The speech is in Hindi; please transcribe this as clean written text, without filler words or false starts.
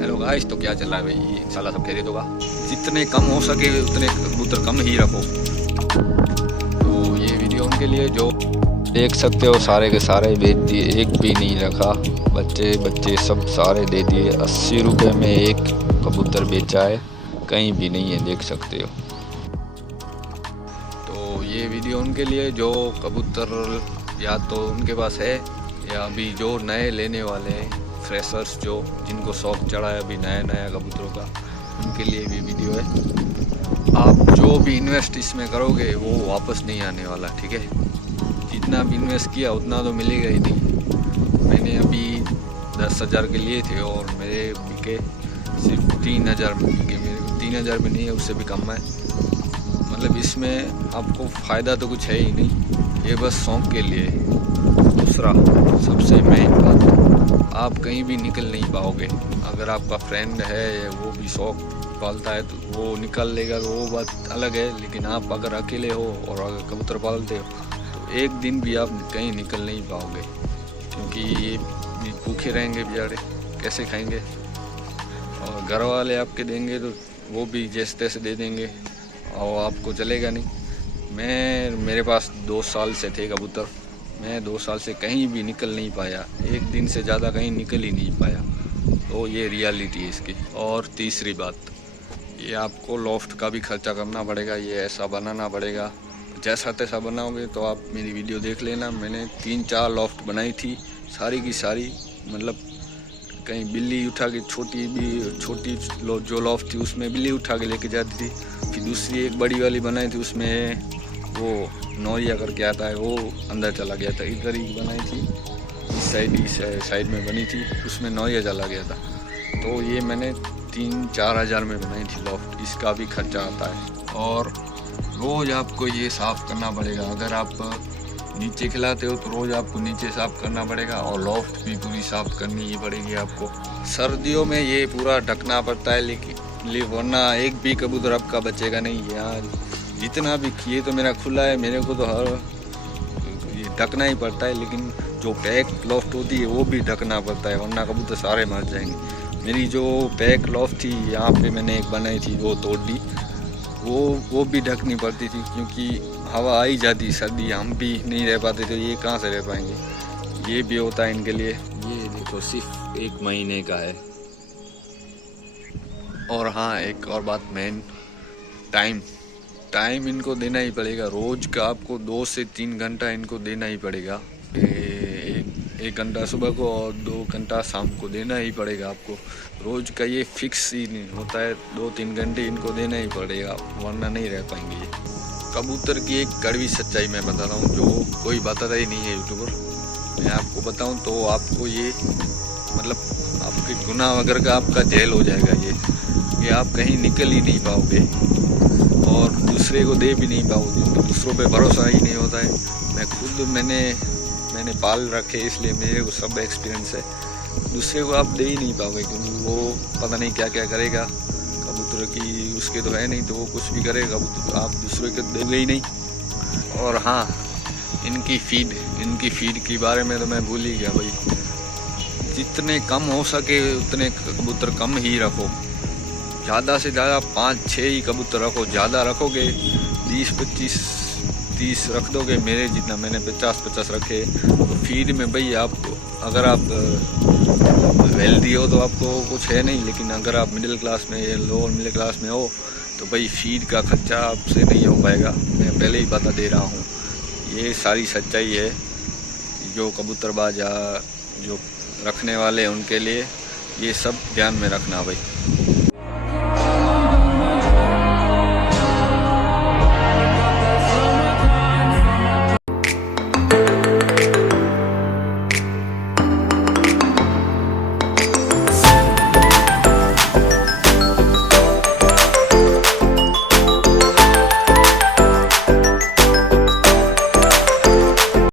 हेलो गाइस, तो क्या चल रहा है भाई? इंशाल्लाह सब खैरियत होगा। जितने कम हो सके उतने कबूतर कम ही रखो। तो ये वीडियो उनके लिए जो देख सकते हो सारे के सारे बेच दिए, एक भी नहीं रखा। बच्चे सब सारे दे दिए। 80 रुपये में एक कबूतर बेचा है, कहीं भी नहीं है, देख सकते हो। तो ये वीडियो उनके लिए जो कबूतर या तो उनके पास है या अभी जो नए लेने वाले हैं, फ्रेशर्स जो जिनको शौक चढ़ा है अभी नया नया कबूतरों का, उनके लिए भी वीडियो है। आप जो भी इन्वेस्ट इसमें करोगे वो वापस नहीं आने वाला, ठीक है। जितना भी इन्वेस्ट किया उतना तो मिलेगा ही नहीं। मैंने अभी 10,000 के लिए थे और मेरे बिके सिर्फ 3,000 में बिके। मेरे को 3,000 में नहीं है, उससे भी कम है। मतलब इसमें आपको फ़ायदा तो कुछ है ही नहीं, ये बस शौक के लिए। दूसरा सबसे मेन बात, आप कहीं भी निकल नहीं पाओगे। अगर आपका फ्रेंड है वो भी शौक पालता है तो वो निकल लेगा, तो वो बात अलग है। लेकिन आप अगर अकेले हो और अगर कबूतर पालते हो तो एक दिन भी आप कहीं निकल नहीं पाओगे, क्योंकि ये भूखे रहेंगे बेचारे, कैसे खाएंगे। और घर वाले आपके देंगे तो वो भी जैसे तैसे दे देंगे और आपको चलेगा नहीं। मेरे पास 2 साल से थे कबूतर, मैं 2 साल से कहीं भी निकल नहीं पाया, एक दिन से ज़्यादा कहीं निकल ही नहीं पाया। तो ये रियलिटी है इसकी। और तीसरी बात, ये आपको लॉफ्ट का भी खर्चा करना पड़ेगा, ये ऐसा बनाना पड़ेगा। जैसा तैसा बनाओगे तो आप मेरी वीडियो देख लेना, मैंने 3-4 लॉफ्ट बनाई थी, सारी की सारी। मतलब कहीं बिल्ली उठा के छोटी जो लॉफ्ट थी उसमें बिल्ली उठा के लेके जाती थी। फिर दूसरी एक बड़ी वाली बनाई थी, उसमें वो नौरिया करके आता है, वो अंदर चला गया था। इधर ही बनाई थी, इस साइड में बनी थी, उसमें नौरिया चला गया था। तो ये मैंने 3-4 हज़ार में बनाई थी लॉफ्ट, इसका भी खर्चा आता है। और रोज़ आपको ये साफ़ करना पड़ेगा। अगर आप नीचे खिलाते हो तो रोज़ आपको नीचे साफ़ करना पड़ेगा और लॉफ्ट भी पूरी साफ़ करनी ही पड़ेगी आपको। सर्दियों में ये पूरा ढकना पड़ता है, लेकिन वरना एक भी कबूतर आपका बचेगा नहीं। यहाँ जितना भी, ये तो मेरा खुला है, मेरे को तो हर ये ढकना ही पड़ता है। लेकिन जो पैक लॉफ्ट होती है वो भी ढकना पड़ता है, वरना कबूतर सारे मर जाएंगे। मेरी जो पैक लॉफ्ट थी यहाँ पे मैंने एक बनाई थी, वो तोड़ दी। वो भी ढकनी पड़ती थी, क्योंकि हवा आई जाती, सर्दी हम भी नहीं रह पाते थे, ये कहाँ से रह पाएंगे। ये भी होता है इनके लिए। ये देखो सिर्फ 1 महीने का है। और हाँ, एक और बात मेन, टाइम इनको देना ही पड़ेगा। रोज़ का आपको 2 से 3 घंटा इनको देना ही पड़ेगा। 1 घंटा सुबह को और 2 घंटा शाम को देना ही पड़ेगा आपको। रोज़ का ये फिक्स ही नहीं होता है, 2-3 घंटे इनको देना ही पड़ेगा, वरना नहीं रह पाएंगे ये। कबूतर की एक कड़वी सच्चाई मैं बता रहा हूँ, जो कोई बताता ही नहीं है यूट्यूबर। मैं आपको बताऊँ तो आपको ये मतलब आपके गुनाह वगैरह का आपका जेल हो जाएगा। ये आप कहीं निकल ही नहीं पाओगे और दूसरे को दे भी नहीं पाओगे, क्योंकि दूसरों पे भरोसा ही नहीं होता है। मैं खुद मैंने पाल रखे, इसलिए मेरे को सब एक्सपीरियंस है। दूसरे को आप दे ही नहीं पाओगे, क्योंकि वो पता नहीं क्या क्या करेगा। कबूतर की उसके तो है नहीं, तो वो कुछ भी करेगा, आप दूसरे को दोगे ही नहीं। और हाँ, इनकी फीड के बारे में तो मैं भूल ही गया भाई। जितने कम हो सके उतने कबूतर कम ही रखो। ज़्यादा से ज़्यादा 5-6 ही कबूतर रखो। ज़्यादा रखोगे 20-25-30 रख दोगे, मेरे जितना मैंने 50-50 रखे। तो फीड में भाई आप अगर आप वेल्दी हो तो आपको कुछ है नहीं, लेकिन अगर आप मिडिल क्लास में या लोअर मिडिल क्लास में हो तो भाई फीड का खर्चा आपसे नहीं हो पाएगा। मैं पहले ही बता दे रहा हूँ, ये सारी सच्चाई है। जो कबूतरबाज या जो रखने वाले हैं उनके लिए ये सब ध्यान में रखना भाई।